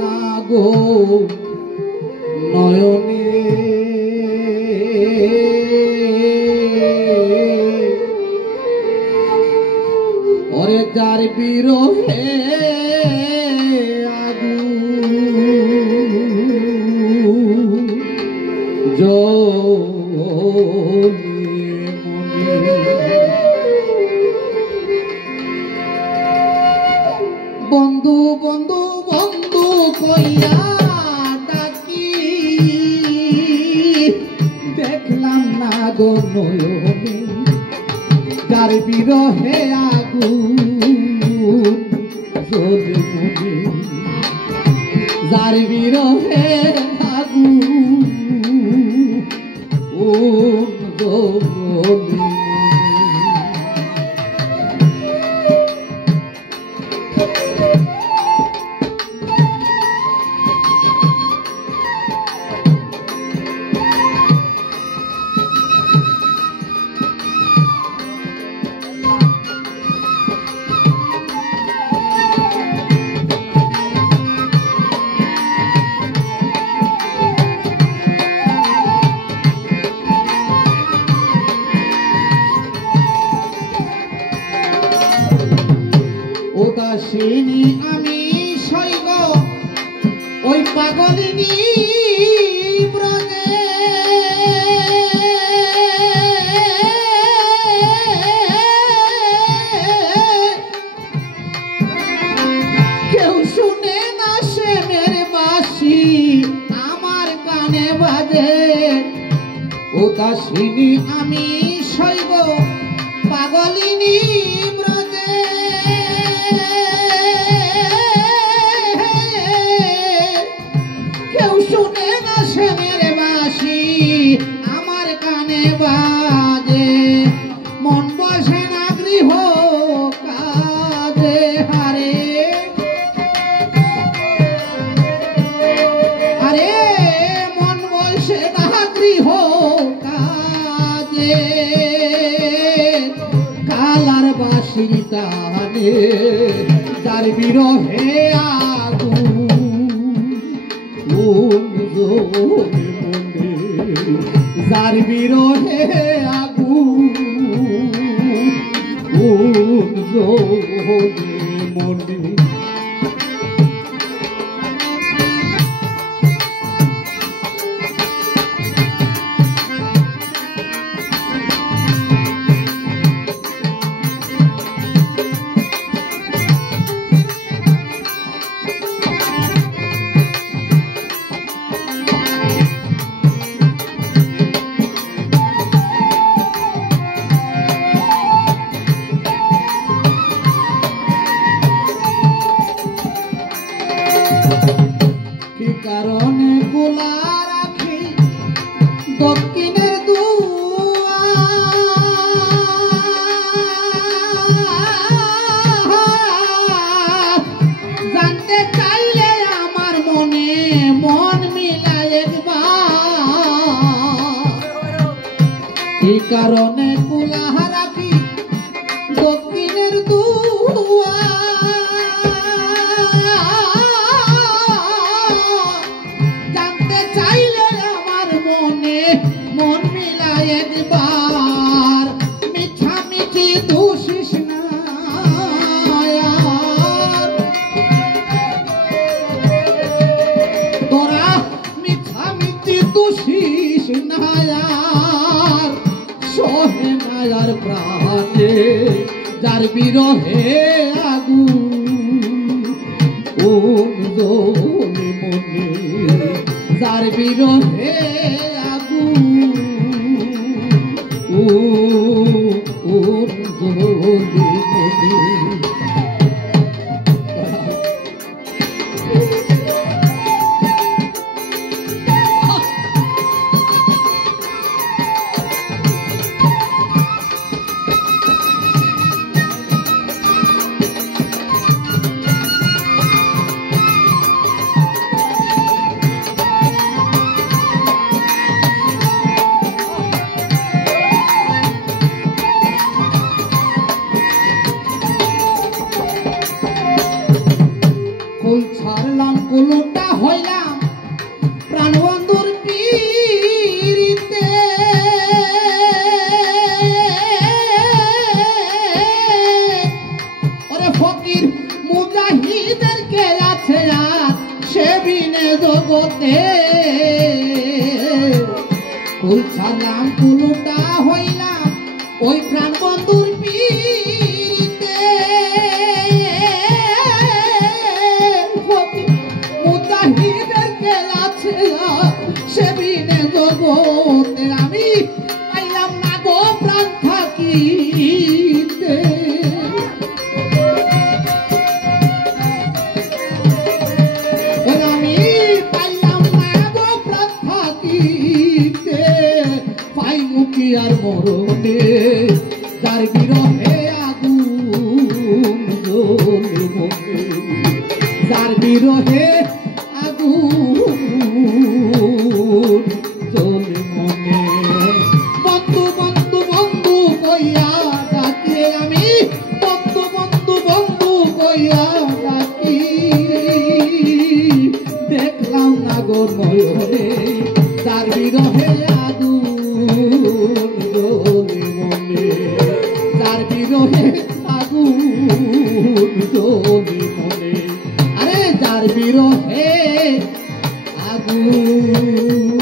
না গো নয়নে ওরে যার বিরহে বন্ধু বন্ধু বন্ধু কইয়া ডাকি দেখলাম না গো নয়নে যার বিরহে আগুন জ্বলে মনে যার বিরহে আগুন জ্বলে উদাসীনী আমি সইব ওই পাগলিনী ব্রজে কেউ শুনে না সে মেরে বাঁশি আমার কানে বাজে উদাসীনী আমি সইব পাগলিনী আমার কানে বাজে মন বসে না গৃহ কাজে হারে আরে মন বসে না গৃহ কাজে কালার বাঁশির টানে যার বিরহে আগুন যার বিরহে আগুন জ্বলে মনে কারণে গোলা রাখি দক্ষিণের দুয়ার জানতে চাইলে আমার মনে মন মিলায় একবার এই কারণে গোলা রাখি দক্ষিণের দুয়ার মন মিলায় একবার মিঠা মিঠি দোষিস না তোরা মিঠা মিঠি দোষিস না সহে নায়ার প্রাণে যার বিরহে আগুন জ্বলে মনে যার বিরহে হইলাম প্রাণবন্ধুর পীড়িতে ওরে ফকির মুজাহিদের কে আছে আর সে বিনে জগতে কুল ছাড়লাম কুলটা হইলাম ওই প্রাণবন্ধুর পীড়িতে মুজাহিদের কে আছে সে বিনে জগতে আমি পাইলাম না গো প্রাণ থাকিতে আমি পাইলাম না গো প্রাণ থাকিতে পাই মুখি আর মরণে যার বিরহে আগুন জ্বলে মনে যার বিরহে আগুন জ্বলে মনে বন্ধু বন্ধু বন্ধু কইয়া ডাকি আমি বন্ধু বন্ধু বন্ধু কইয়া ডাকি দেখলাম না গো নয়নে যার বিরহে আগুন জ্বলে মনে যার বিরহে আগুন জ্বলে মনে আরে যার বিরহে আগুন